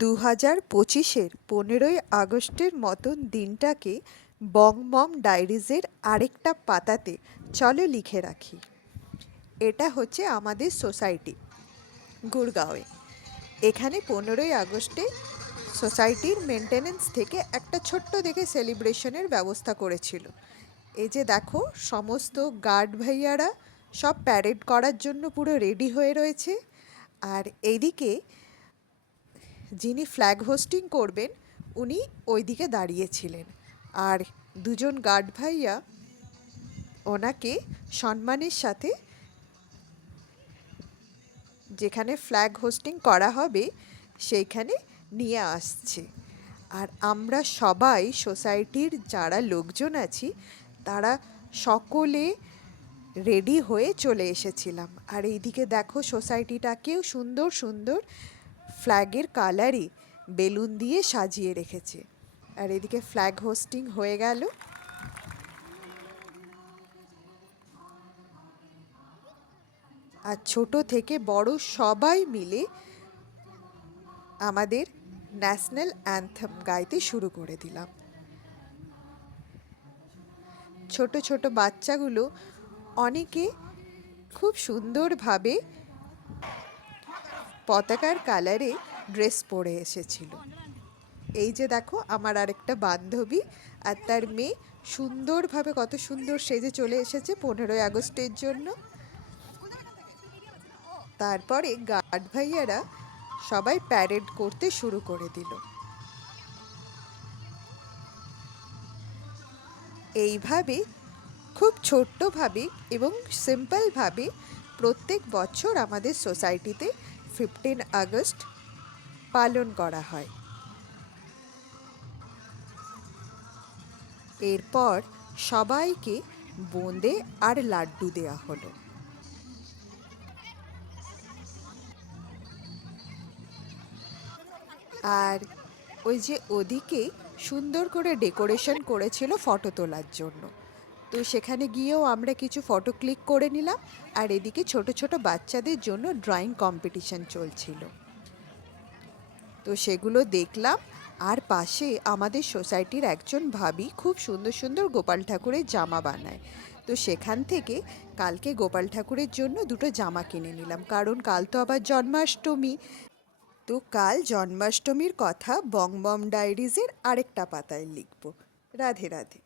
2025-এর 15ই আগস্টের মতন দিনটাকে বং-মম ডায়েরিজের আরেকটা পাতাতে চলো লিখে রাখি। এটা হচ্ছে আমাদের সোসাইটি গুড়গাঁওয়ে। এখানে 15ই আগস্টে সোসাইটির মেনটেনেন্স থেকে একটা ছোট্ট দেখে সেলিব্রেশনের ব্যবস্থা করেছিল। এই যে দেখো, সমস্ত গার্ড ভাইয়ারা সব প্যারেড করার জন্য পুরো রেডি হয়ে রয়েছে। আর এইদিকে যিনি ফ্ল্যাগ হোস্টিং করবেন উনি ওইদিকে দাঁড়িয়েছিলেন, আর দুজন গার্ড ভাইয়া ওনাকে সম্মানের সাথে যেখানে ফ্ল্যাগ হোস্টিং করা হবে সেইখানে নিয়ে আসছে। আর আমরা সবাই সোসাইটির যারা লোকজন আছি তারা সকলে রেডি হয়ে চলে এসেছিলাম। আর এইদিকে দেখো, সোসাইটিটাকেও সুন্দর সুন্দর ফ্ল্যাগের কালারে বেলুন দিয়ে সাজিয়ে রেখেছে। আর এদিকে ফ্ল্যাগ হোস্টিং হয়ে গেল। আর ছোট থেকে বড় সবাই মিলে আমাদের ন্যাশনাল অ্যানথেম গাইতে শুরু করে দিলাম। ছোট ছোট বাচ্চাগুলো অনেকে খুব সুন্দরভাবে পতাকার কালারে ড্রেস পরে এসেছিল। এই যে দেখো, আমার আরেকটা বান্ধবী আর তার মেয়ে সুন্দরভাবে কত সুন্দর সেজে চলে এসেছে 15ই আগস্টের জন্য। তারপরে গার্ড ভাইয়ারা সবাই প্যারেড করতে শুরু করে দিল। এইভাবে খুব ছোট্টভাবে এবং সিম্পলভাবে প্রত্যেক বছর আমাদের সোসাইটিতে 15 আগস্ট পালন করা হয়। এরপর সবাইকে বোঁদে আর লাড্ডু দেওয়া হলো। আর ওই যে ওদিকে সুন্দর করে ডেকোরেশন করেছিল ফটো তোলার জন্য, তো সেখানে গিয়েও আমরা কিছু ফটো ক্লিক করে নিলাম। আর এদিকে ছোট ছোট বাচ্চাদের জন্য ড্রয়িং কম্পিটিশন চলছিল, তো সেগুলো দেখলাম। আর পাশে আমাদের সোসাইটির একজন ভাবি খুব সুন্দর সুন্দর গোপাল ঠাকুরের জামা বানায়, তো সেখান থেকে কালকে গোপাল ঠাকুরের জন্য দুটো জামা কিনে নিলাম, কারণ কাল তো আবার জন্মাষ্টমী। তো কাল জন্মাষ্টমীর কথা বং বম ডায়েরিজের আরেকটা পাতায় লিখব। রাধে রাধে।